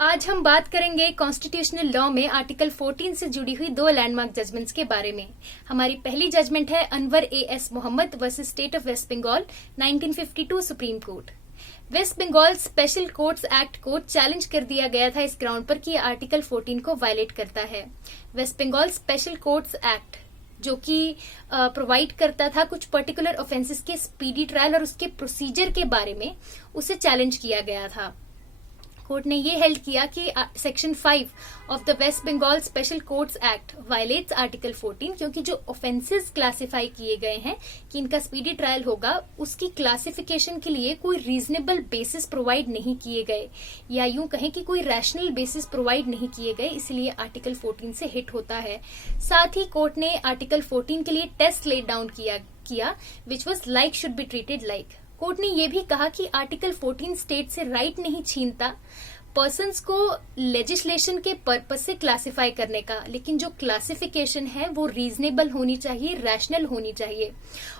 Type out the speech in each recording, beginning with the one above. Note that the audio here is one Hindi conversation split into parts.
आज हम बात करेंगे कॉन्स्टिट्यूशनल लॉ में आर्टिकल 14 से जुड़ी हुई दो लैंडमार्क जजमेंट्स के बारे में। हमारी पहली जजमेंट है Anwar AS Mohammad versus state of West Bengal 1952 Supreme Court. West Bengal special courts act को चैलेंज कर दिया गया था इस ग्राउंड पर कि आर्टिकल 14 को वायलेट करता है। West Bengal special courts act जो कि प्रोवाइड करता था कुछ पर्टिकुलर ऑफेंसेस के स्पीडी ट्रायल और उसके प्रोसीजर के बारे में, उसे चैलेंज किया गया था। कोर्ट ने ये हेल्ड किया कि section 5 of the West Bengal special courts act violates article 14 क्योंकि जो ऑफेंसेस क्लासिफाई किए गए हैं कि इनका स्पीडी ट्रायल होगा, उसकी क्लासिफिकेशन के लिए कोई रीजनेबल बेसिस प्रोवाइड नहीं किए गए, या यूं कहें कि कोई रैशनल बेसिस प्रोवाइड नहीं किए गए, इसलिए आर्टिकल 14 से हिट होता है। साथ ही कोर्ट ने आर्टिकल 14 के लिए टेस्ट लेट डाउन किया which was like should be treated like. Court ने यह भी कहा कि आर्टिकल 14 स्टेट से राइट नहीं छीनता पर्सन्स को लेजिस्लेशन के पर्पज से क्लासिफाई करने का, लेकिन जो क्लासिफिकेशन है वो रीजनेबल होनी चाहिए, रैशनल होनी चाहिए,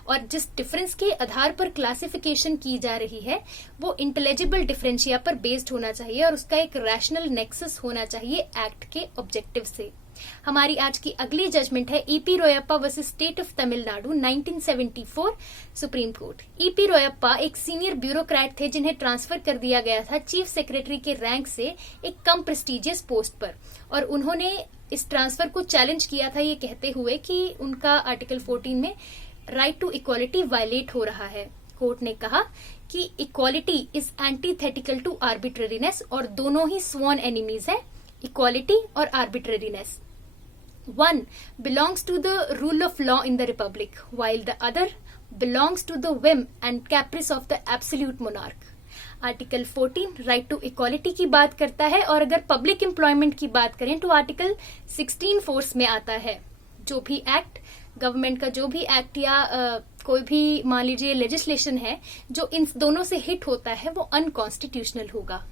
और जिस डिफरेंस के आधार पर क्लासिफिकेशन की जा रही है वो इंटेलिजिबल डिफरेंशिया पर बेस्ड होना चाहिए और उसका एक रैशनल नेक्सस होना चाहिए एक्ट के ऑब्जेक्टिव से। हमारी आज की अगली जजमेंट है E P Royappa versus state of Tamil Nadu 1974 supreme court. E P Royappa एक सीनियर ब्यूरोक्रेट थे जिन्हें ट्रांसफर कर दिया गया था चीफ सेक्रेटरी के रैंक से एक कम प्रेस्टिजियस पोस्ट पर, और उन्होंने इस ट्रांसफर को चैलेंज किया था ये कहते हुए कि उनका आर्टिकल 14 में राइट टू इक्वालिटी वायलेट हो रहा है। कोर्ट ने कहा कि equality is antithetical to arbitrariness और दोनों ही स्वॉन एनिमीज है, इक्वालिटी और arbitrariness. One belongs to the rule of law in the republic, while the other belongs to the whim and caprice of the absolute monarch. Article 14 right to equality की बात करता है, और अगर पब्लिक एम्प्लॉयमेंट की बात करें तो आर्टिकल 16 फोर्स में आता है। जो भी एक्ट, गवर्नमेंट का जो भी एक्ट या कोई भी मान लीजिए लेजिस्लेशन है जो इन दोनों से हिट होता है वो अनकॉन्स्टिट्यूशनल होगा।